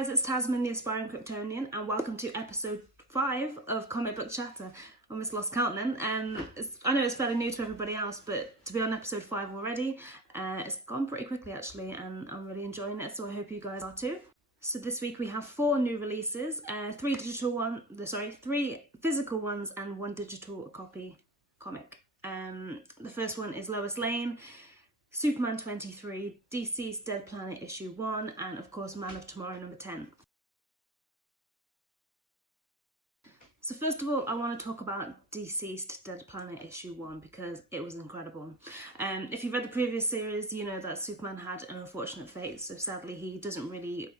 guys, it's Tasman, the Aspiring Kryptonian, and welcome to episode 5 of Comic Book Chatter. Almost lost count then. I know it's fairly new to everybody else, but to be on episode 5 already, it's gone pretty quickly actually, and I'm really enjoying it, so I hope you guys are too. So this week we have 4 new releases, 3 physical ones and 1 digital copy comic. The first one is Lois Lane, Superman 23, DCeased Dead Planet issue 1, and of course Man of Tomorrow number 10. So first of all, I want to talk about DCeased Dead Planet issue 1 because it was incredible. If you've read the previous series, you know that Superman had an unfortunate fate, so sadly he doesn't really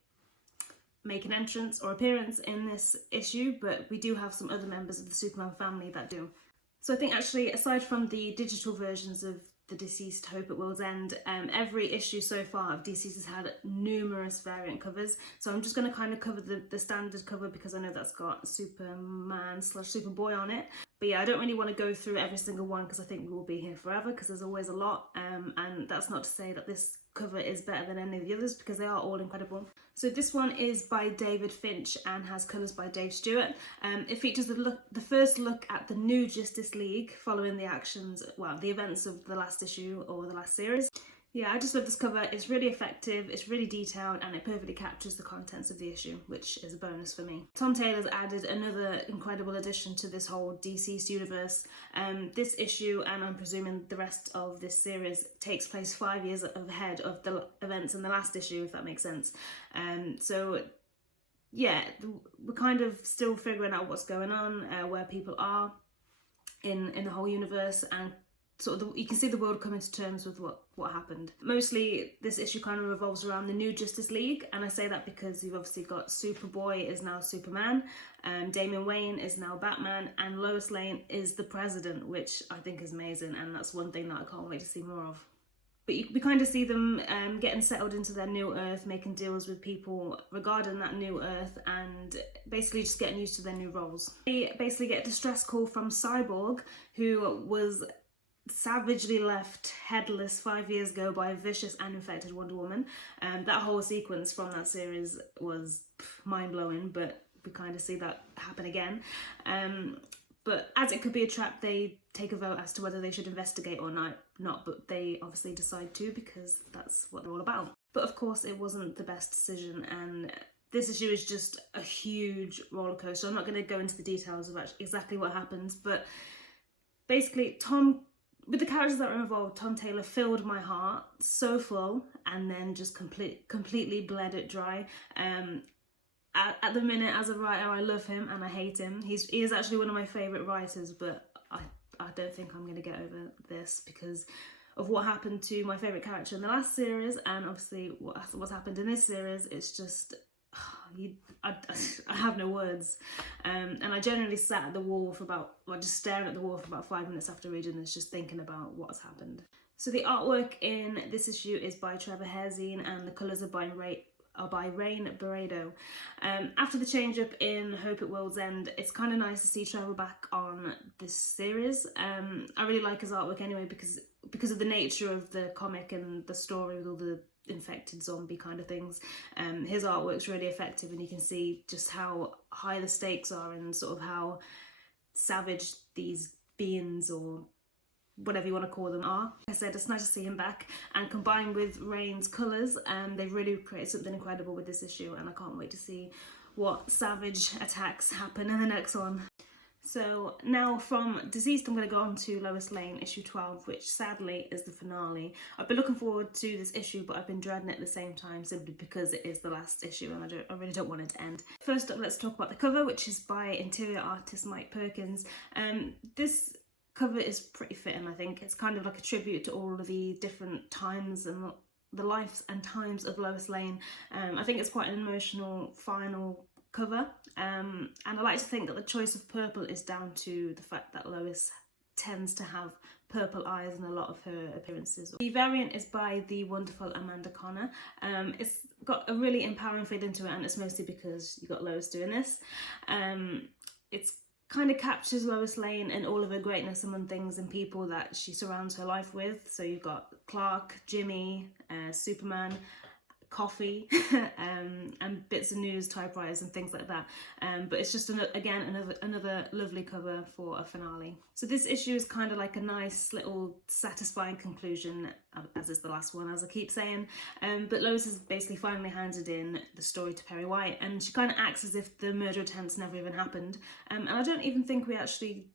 make an entrance or appearance in this issue, but we do have some other members of the Superman family that do. So I think actually, aside from the digital versions of the DCeased Hope at World's End, every issue so far of DCeased has had numerous variant covers, so I'm just going to kind of cover the standard cover because I know that's got Superman / Superboy on it. But yeah, I don't really want to go through every single one because I think we will be here forever because there's always a lot, and that's not to say that this cover is better than any of the others because they are all incredible. So this one is by David Finch and has colours by Dave Stewart. It features the first look at the new Justice League following the events of the last issue or the last series. Yeah, I just love this cover. It's really effective, it's really detailed, and it perfectly captures the contents of the issue, which is a bonus for me. Tom Taylor's added another incredible addition to this whole DCeased universe. This issue, and I'm presuming the rest of this series, takes place 5 years ahead of the events in the last issue, if that makes sense. So yeah, we're kind of still figuring out what's going on, where people are in the whole universe, and sort of you can see the world coming to terms with what happened. Mostly this issue kind of revolves around the new Justice League, and I say that because you've obviously got Superboy is now Superman, Damian Wayne is now Batman, and Lois Lane is the President, which I think is amazing, and that's one thing that I can't wait to see more of. But we kind of see them getting settled into their new Earth, making deals with people regarding that new Earth, and basically just getting used to their new roles. They basically get a distress call from Cyborg, who was savagely left headless 5 years ago by a vicious and infected Wonder Woman. That whole sequence from that series was mind-blowing, but we kind of see that happen again. But as it could be a trap, they take a vote as to whether they should investigate or not, but they obviously decide to because that's what they're all about. But of course it wasn't the best decision, and this issue is just a huge roller coaster. I'm not going to go into the details of exactly what happens, but basically with the characters that were involved, Tom Taylor filled my heart so full and then just completely bled it dry. At the minute, as a writer, I love him and I hate him. He is actually one of my favourite writers, but I don't think I'm going to get over this because of what happened to my favourite character in the last series, and obviously what's happened in this series. It's just, I have no words, and I generally sat at the wall just staring at the wall for about 5 minutes after reading this, just thinking about what's happened. So the artwork in this issue is by Trevor Hairsine, and the colours are by Rain Beredo. After the change up in Hope at World's End, it's kind of nice to see Trevor back on this series. I really like his artwork anyway because of the nature of the comic and the story with all the infected zombie kind of things. His artwork's really effective, and you can see just how high the stakes are and sort of how savage these beings, or whatever you want to call them, are. Like I said, it's nice to see him back, and combined with Rain's colours, they've really created something incredible with this issue, and I can't wait to see what savage attacks happen in the next one. So now from DCeased, I'm going to go on to Lois Lane issue 12, which sadly is the finale. I've been looking forward to this issue, but I've been dreading it at the same time simply because it is the last issue and I really don't want it to end. First up, let's talk about the cover, which is by interior artist Mike Perkins. This cover is pretty fitting, I think. It's kind of like a tribute to all of the different times and the lives and times of Lois Lane. I think it's quite an emotional final cover, and I like to think that the choice of purple is down to the fact that Lois tends to have purple eyes in a lot of her appearances. The variant is by the wonderful Amanda Connor. It's got a really empowering feeling to it, and it's mostly because you got Lois doing this. It's kind of captures Lois Lane and all of her greatness among things and people that she surrounds her life with. So you've got Clark, Jimmy, Superman, coffee and bits of news, typewriters and things like that. But it's just another lovely cover for a finale. So this issue is kind of like a nice little satisfying conclusion, as is the last one, as I keep saying. But Lois has basically finally handed in the story to Perry White, and she kind of acts as if the murder attempts never even happened. And I don't even think we actually,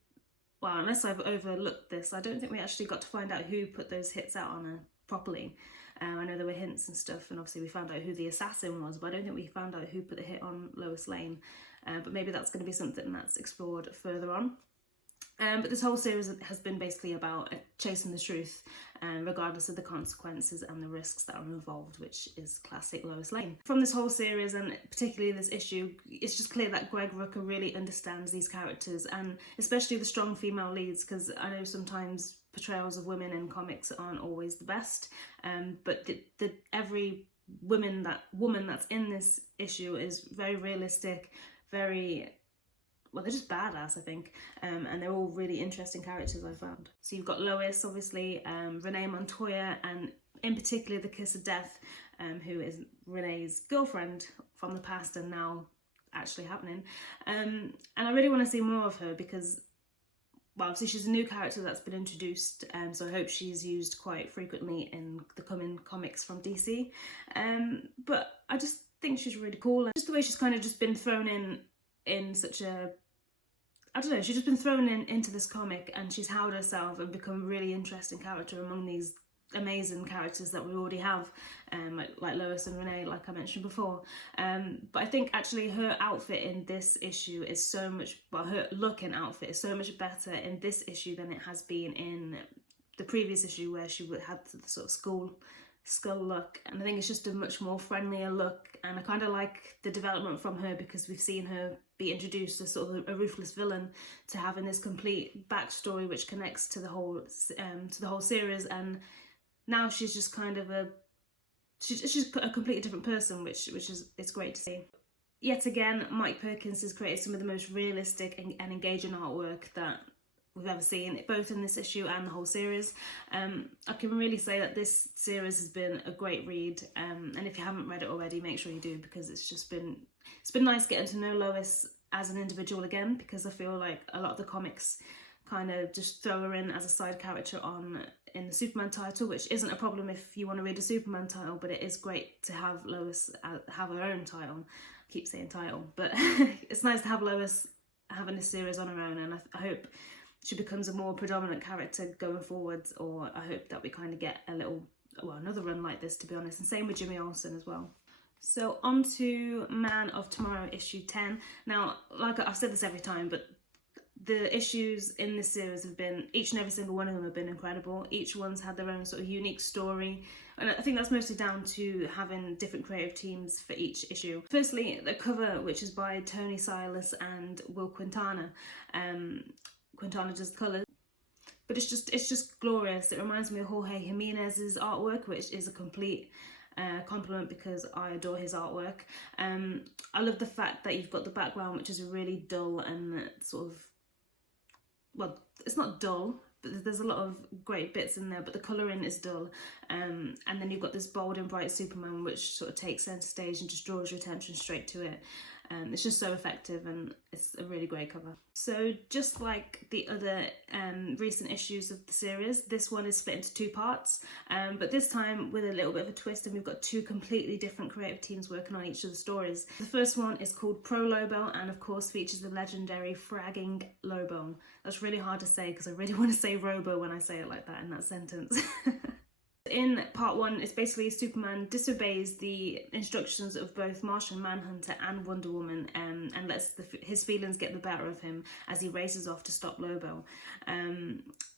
well, unless I've overlooked this, I don't think we actually got to find out who put those hits out on her properly. I know there were hints and stuff, and obviously we found out who the assassin was, but I don't think we found out who put the hit on Lois Lane. But maybe that's going to be something that's explored further on. But this whole series has been basically about chasing the truth, regardless of the consequences and the risks that are involved, which is classic Lois Lane. From this whole series, and particularly this issue, it's just clear that Greg Rucka really understands these characters, and especially the strong female leads, because I know sometimes portrayals of women in comics aren't always the best, but every woman that's in this issue is very realistic, very... well, they're just badass, I think, and they're all really interesting characters, I found. So you've got Lois, obviously, Renee Montoya, and in particular the Kiss of Death, who is Renee's girlfriend from the past and now actually happening. And I really want to see more of her because, well, obviously she's a new character that's been introduced, so I hope she's used quite frequently in the coming comics from DC. But I just think she's really cool, and just the way she's kind of just been thrown in such a... I don't know, she's just been thrown into this comic, and she's held herself and become a really interesting character among these amazing characters that we already have, like Lois and Renee, like I mentioned before. But I think actually her outfit in this issue is so much, well, her look and outfit is so much better in this issue than it has been in the previous issue, where she would have the sort of skull look, and I think it's just a much more friendlier look, and I kind of like the development from her, because we've seen her be introduced as sort of a ruthless villain to having this complete backstory which connects to the whole series, and now she's just kind of she's a completely different person, which is, it's great to see. Yet again, Mike Perkins has created some of the most realistic and engaging artwork that we've ever seen, both in this issue and the whole series. I can really say that this series has been a great read, and if you haven't read it already, make sure you do, because it's been nice getting to know Lois as an individual again, because I feel like a lot of the comics kind of just throw her in as a side character in the Superman title, which isn't a problem if you want to read a Superman title, but it is great to have Lois have her own title. I keep saying title, but it's nice to have Lois having this series on her own, and I hope she becomes a more predominant character going forwards, or I hope that we kind of get another run like this, to be honest, and same with Jimmy Olsen as well. So on to Man of Tomorrow issue 10. Now, like I've said this every time, but the issues in this series have been, each and every single one of them have been incredible. Each one's had their own sort of unique story, and I think that's mostly down to having different creative teams for each issue. Firstly, the cover, which is by Tony Silas and Will Quintana. Quintana does the colours, but it's just glorious. It reminds me of Jorge Jimenez's artwork, which is a complete compliment, because I adore his artwork. I love the fact that you've got the background, which is really dull and sort of, well, it's not dull, but there's a lot of great bits in there, but the colouring is dull. And then you've got this bold and bright Superman, which sort of takes centre stage and just draws your attention straight to it. It's just so effective, and it's a really great cover. So just like the other recent issues of the series, this one is split into two parts, but this time with a little bit of a twist, and we've got two completely different creative teams working on each of the stories. The first one is called Pro Lobo, and of course features the legendary fragging Lobo. That's really hard to say, because I really want to say Robo when I say it like that in that sentence. In part one, it's basically Superman disobeys the instructions of both Martian Manhunter and Wonder Woman, and lets his feelings get the better of him as he races off to stop Lobo.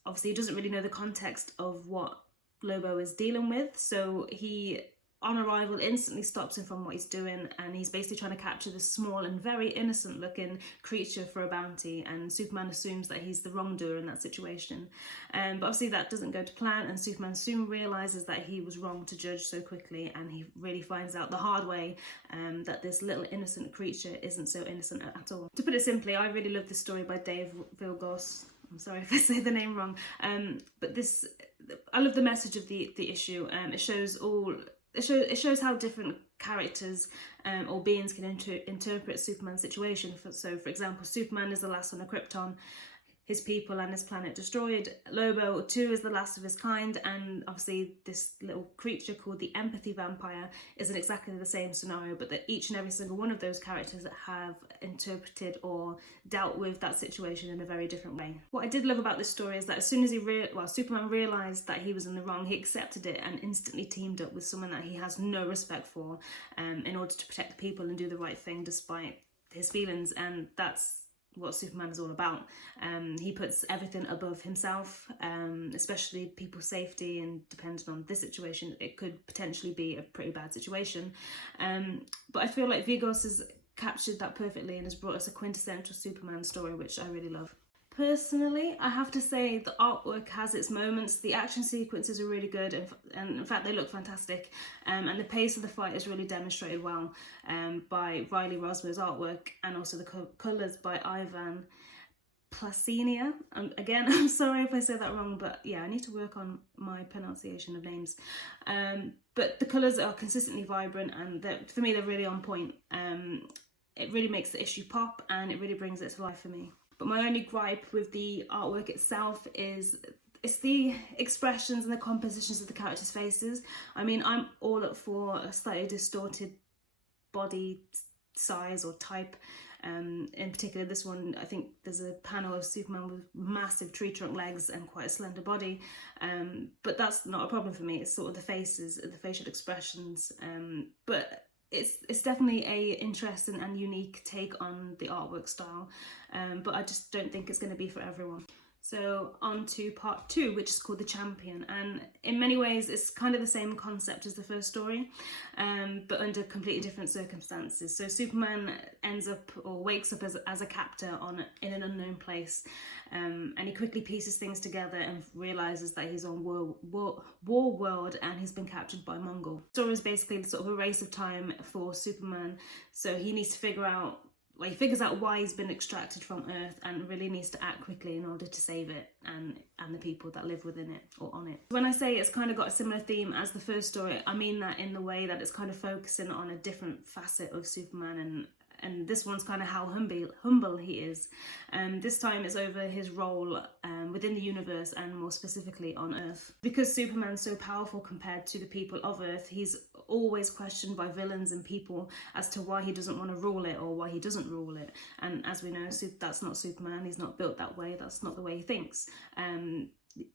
Obviously, he doesn't really know the context of what Lobo is dealing with, so he, on arrival, instantly stops him from what he's doing, and he's basically trying to capture this small and very innocent looking creature for a bounty, and Superman assumes that he's the wrongdoer in that situation. But obviously that doesn't go to plan, and Superman soon realises that he was wrong to judge so quickly, and he really finds out the hard way that this little innocent creature isn't so innocent at all. To put it simply, I really love this story by Dave Vilgos. I'm sorry if I say the name wrong, but I love the message of the issue. It shows all it shows how different characters or beings can interpret Superman's situation. So, for example, Superman is the last on a Krypton, his people and his planet destroyed. Lobo too is the last of his kind, and obviously this little creature called the empathy vampire is in exactly the same scenario, but that each and every single one of those characters have interpreted or dealt with that situation in a very different way. What I did love about this story is that as soon as Superman realised that he was in the wrong, he accepted it and instantly teamed up with someone that he has no respect for in order to protect the people and do the right thing despite his feelings, and that's what Superman is all about. He puts everything above himself, especially people's safety, and depending on this situation, it could potentially be a pretty bad situation. But I feel like Vigos has captured that perfectly and has brought us a quintessential Superman story, which I really love. Personally, I have to say the artwork has its moments. The action sequences are really good, and in fact they look fantastic, and the pace of the fight is really demonstrated well by Riley Rosmer's artwork, and also the colours by Ivan Placenia. Again, I'm sorry if I say that wrong, but yeah, I need to work on my pronunciation of names. But the colours are consistently vibrant, and for me they're really on point. It really makes the issue pop, and it really brings it to life for me. But my only gripe with the artwork itself is it's the expressions and the compositions of the characters' faces. I mean, I'm all up for a slightly distorted body size or type. In particular, this one, I think there's a panel of Superman with massive tree trunk legs and quite a slender body. But that's not a problem for me. It's sort of the faces, the facial expressions. But it's definitely a interesting and unique take on the artwork style, but I just don't think it's going to be for everyone. So on to part 2, which is called The Champion, and in many ways it's kind of the same concept as the first story, but under completely different circumstances. So Superman ends up or wakes up as a captor in an unknown place, and he quickly pieces things together and realises that he's on War World and he's been captured by Mongol. The story is basically sort of a race of time for Superman, so he needs to figure out he figures out why he's been extracted from Earth and really needs to act quickly in order to save it and the people that live within it or on it. When I say it's kind of got a similar theme as the first story, I mean that in the way that it's kind of focusing on a different facet of Superman, and this one's kind of how humble he is. This time it's over his role within the universe and more specifically on Earth. Because Superman's so powerful compared to the people of Earth, he's always questioned by villains and people as to why he doesn't want to rule it or why he doesn't rule it. And as we know, that's not Superman. He's not built that way. That's not the way he thinks.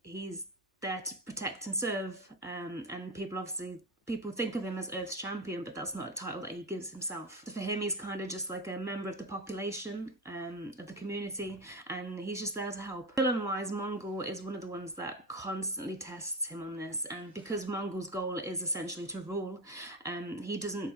He's there to protect and serve, and people think of him as Earth's champion, but that's not a title that he gives himself. So for him, he's kind of just like a member of the population, of the community, and he's just there to help. Villain-wise, Mongol is one of the ones that constantly tests him on this, and because Mongol's goal is essentially to rule, he doesn't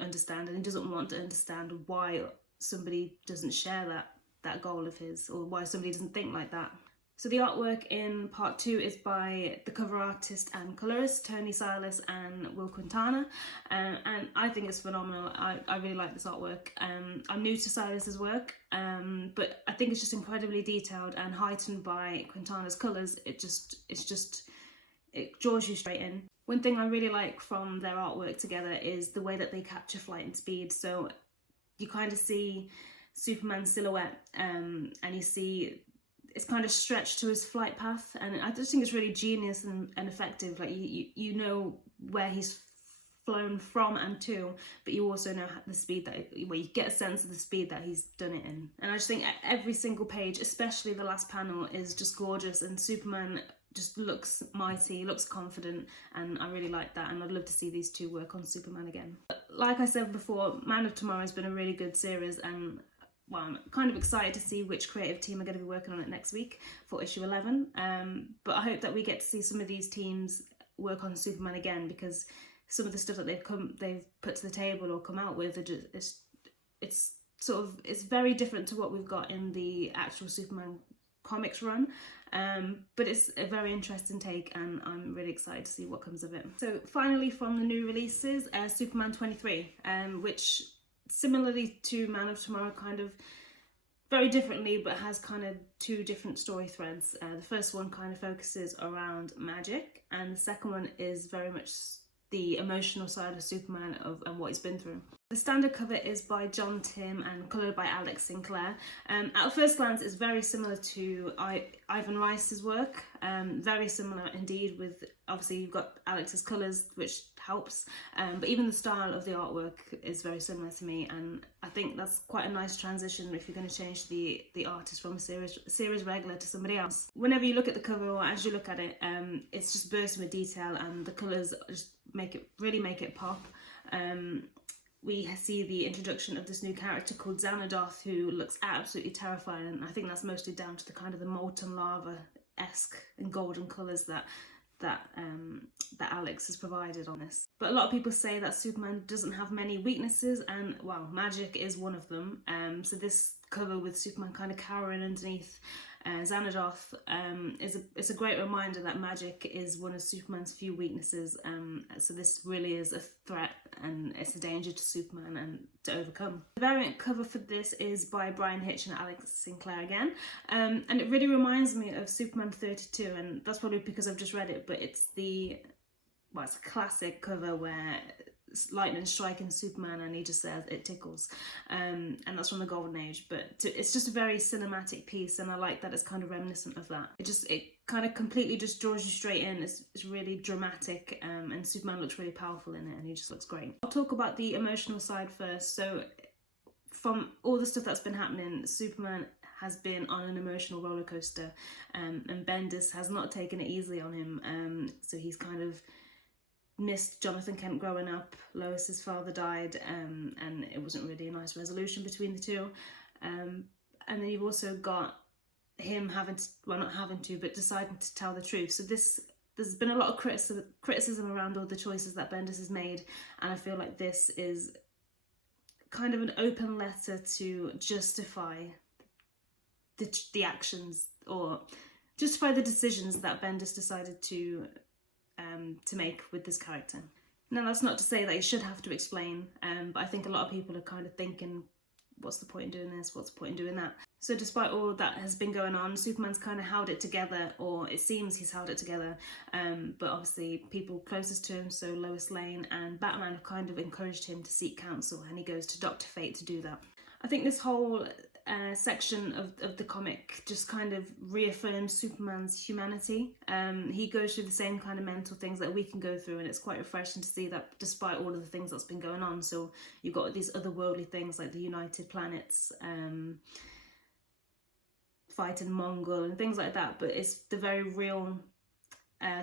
understand, and he doesn't want to understand why somebody doesn't share that goal of his, or why somebody doesn't think like that. So the artwork in part 2 is by the cover artist and colorist Tony Silas and Will Quintana, and I think it's phenomenal. I really like this artwork. I'm new to Silas's work, but I think it's just incredibly detailed and heightened by Quintana's colors. It draws you straight in. One thing I really like from their artwork together is the way that they capture flight and speed. So you kind of see Superman's silhouette, and you see it's kind of stretched to his flight path, and I just think it's really genius and effective. Like you know where he's flown from and to, but you also know the speed where you get a sense of the speed that he's done it in. And I just think every single page, especially the last panel, is just gorgeous, and Superman just looks mighty, looks confident, and I really like that, and I'd love to see these two work on Superman again. But like I said before, Man of Tomorrow has been a really good series, and well, I'm kind of excited to see which creative team are going to be working on it next week for issue 11. But I hope that we get to see some of these teams work on Superman again, because some of the stuff that they've put to the table or come out with it's very different to what we've got in the actual Superman comics run. But it's a very interesting take, and I'm really excited to see what comes of it. So finally, from the new releases, Superman 23, which similarly to Man of Tomorrow kind of very differently, but has kind of two different story threads. The first one kind of focuses around magic, and the second one is very much the emotional side of Superman and what he's been through. The standard cover is by John Tim and coloured by Alex Sinclair. At first glance, it's very similar to Ivan Reis's work. Very similar indeed, with obviously you've got Alex's colours, which helps, but even the style of the artwork is very similar to me, and I think that's quite a nice transition if you're going to change the artist from a series regular to somebody else. Whenever you look at the cover or as you look at it, it's just bursting with detail, and the colours just really make it pop. We see the introduction of this new character called Xanadoth, who looks absolutely terrifying, and I think that's mostly down to the kind of the molten lava-esque and golden colours that Alex has provided on this. But a lot of people say that Superman doesn't have many weaknesses, and well, magic is one of them. So this cover with Superman kind of cowering underneath Xanadoth is a great reminder that magic is one of Superman's few weaknesses. So this really is a threat, and it's a danger to Superman and to overcome. The variant cover for this is by Brian Hitch and Alex Sinclair again, and it really reminds me of Superman 32, and that's probably because I've just read it, but it's it's a classic cover where lightning striking Superman and he just says it tickles, and that's from the Golden Age, but it's just a very cinematic piece, and I like that it's kind of reminiscent of that. It kind of completely just draws you straight in. It's really dramatic, and Superman looks really powerful in it, and he just looks great. I'll talk about the emotional side first. So from all the stuff that's been happening, Superman has been on an emotional roller coaster, and Bendis has not taken it easy on him. So he's kind of missed Jonathan Kent growing up. Lois's father died, and it wasn't really a nice resolution between the two. And then you've also got him deciding to tell the truth. So there's been a lot of criticism around all the choices that Bendis has made, and I feel like this is kind of an open letter to justify the actions, or justify the decisions that Bendis decided to make with this character. Now, that's not to say that he should have to explain, but I think a lot of people are kind of thinking, what's the point in doing this? What's the point in doing that? So despite all that has been going on, Superman's kind of held it together, or it seems he's held it together, but obviously people closest to him, so Lois Lane and Batman, have kind of encouraged him to seek counsel, and he goes to Dr. Fate to do that. I think this whole section of the comic just kind of reaffirms Superman's humanity. He goes through the same kind of mental things that we can go through, and it's quite refreshing to see that despite all of the things that's been going on. So you've got these otherworldly things like the United Planets, fighting Mongol and things like that, but it's the very real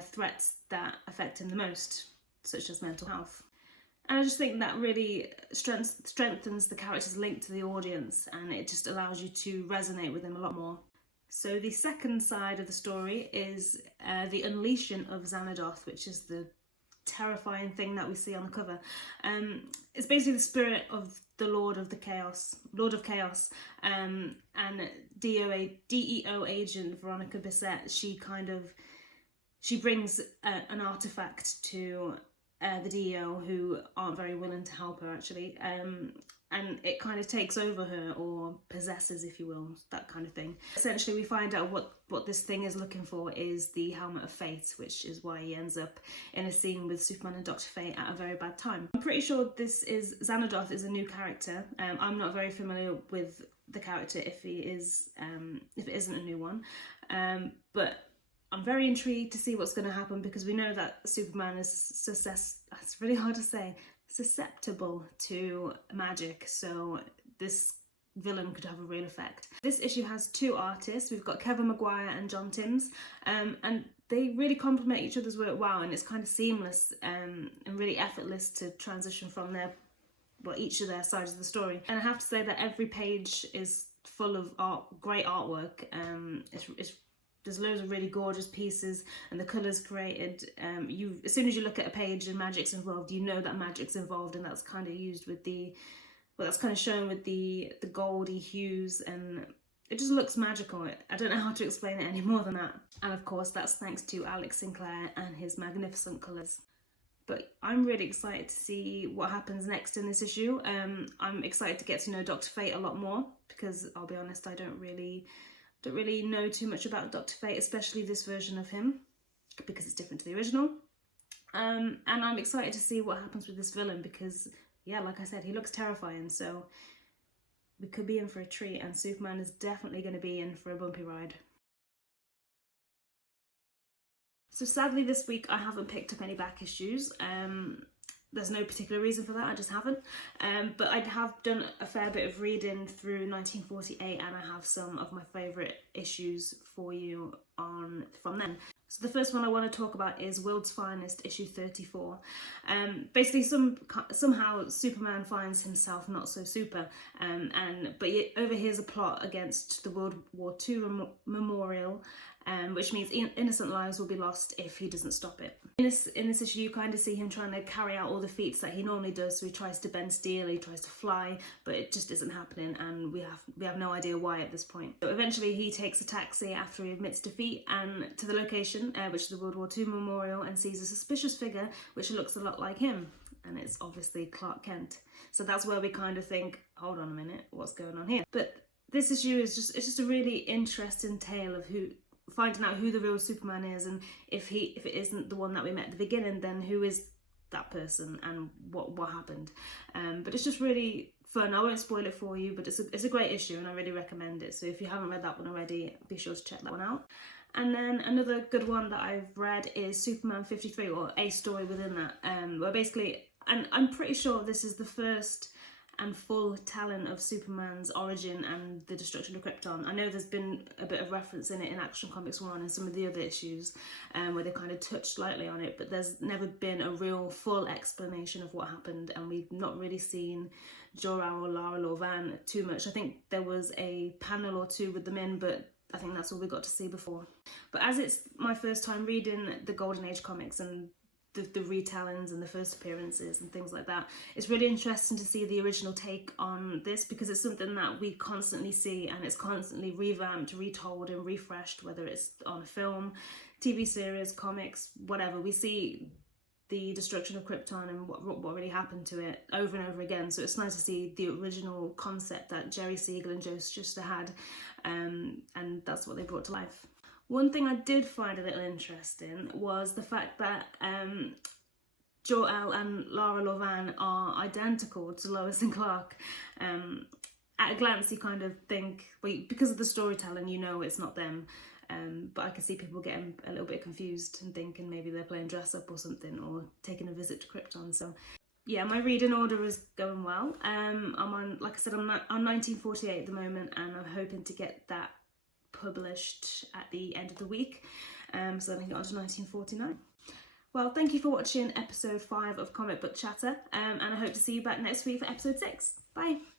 threats that affect him the most, such as mental health. And I just think that really strengthens the character's link to the audience, and it just allows you to resonate with him a lot more. So the second side of the story is the unleashing of Xanadoth, which is the terrifying thing that we see on the cover. It's basically the spirit of the Lord of Chaos, and DEO agent Veronica Bissett. She brings an artifact to the DEO, who aren't very willing to help her actually, and it kind of takes over her, or possesses, if you will, that kind of thing. Essentially we find out what this thing is looking for is the Helmet of Fate, which is why he ends up in a scene with Superman and Dr. Fate at a very bad time. I'm pretty sure Xanadoth is a new character. I'm not very familiar with the character if it isn't a new one, but I'm very intrigued to see what's going to happen, because we know that Superman is it's really hard to say, susceptible to magic, so this villain could have a real effect. This issue has two artists. We've got Kevin Maguire and John Timms, and they really complement each other's work well, and it's kind of seamless and really effortless to transition from each of their sides of the story. And I have to say that every page is full of great artwork. There's loads of really gorgeous pieces, and the colours created. As soon as you look at a page and magic's involved, you know that magic's involved, and that's kind of used with that's kind of shown with the goldy hues, and it just looks magical. I don't know how to explain it any more than that. And of course, that's thanks to Alex Sinclair and his magnificent colours. But I'm really excited to see what happens next in this issue. I'm excited to get to know Dr. Fate a lot more, because I'll be honest, I don't really know too much about Dr. Fate, especially this version of him, because it's different to the original. And I'm excited to see what happens with this villain, because yeah, like I said, he looks terrifying, so we could be in for a treat, and Superman is definitely going to be in for a bumpy ride. So sadly this week I haven't picked up any back issues. There's no particular reason for that, I just haven't. But I have done a fair bit of reading through 1948, and I have some of my favourite issues for you from then. So the first one I want to talk about is World's Finest, issue 34. Basically, somehow Superman finds himself not so super, but he overhears a plot against the World War II memorial, which means innocent lives will be lost if he doesn't stop it. In this issue, you kind of see him trying to carry out all the feats that he normally does. So he tries to bend steel, he tries to fly, but it just isn't happening, and we have no idea why at this point. So eventually he takes a taxi after he admits defeat and to the location, which is the World War II memorial, and sees a suspicious figure which looks a lot like him, and it's obviously Clark Kent. So that's where we kind of think, hold on a minute, what's going on here? But this issue is just a really interesting tale of finding out who the real Superman is, and if it isn't the one that we met at the beginning, then who is that person and what happened. But it's just really fun. I won't spoil it for you, but it's a great issue and I really recommend it. So if you haven't read that one already, be sure to check that one out. And then another good one that I've read is Superman 53, or a story within that, where basically, and I'm pretty sure this is the first and full telling of Superman's origin and the destruction of Krypton. I know there's been a bit of reference in it in Action Comics 1 and some of the other issues where they kind of touched lightly on it, but there's never been a real full explanation of what happened, and we've not really seen Jor-El or Lara Lovan too much. I think there was a panel or two with them in, but I think that's all we got to see before. But as it's my first time reading the Golden Age comics and the retellings and the first appearances and things like that, it's really interesting to see the original take on this, because it's something that we constantly see and it's constantly revamped, retold and refreshed, whether it's on a film, TV series, comics, whatever. We see the destruction of Krypton and what really happened to it over and over again. So it's nice to see the original concept that Jerry Siegel and Joe Shuster had, and that's what they brought to life. One thing I did find a little interesting was the fact that Jor-El and Lara Lovan are identical to Lois and Clark. At a glance, you kind of think, well, because of the storytelling, you know it's not them. But I can see people getting a little bit confused and thinking maybe they're playing dress up or something, or taking a visit to Krypton. So yeah, my reading order is going well. I'm on, like I said, I'm on 1948 at the moment, and I'm hoping to get that published at the end of the week, so then I can get on to 1949. Well, thank you for watching episode 5 of Comic Book Chatter, and I hope to see you back next week for episode 6. Bye!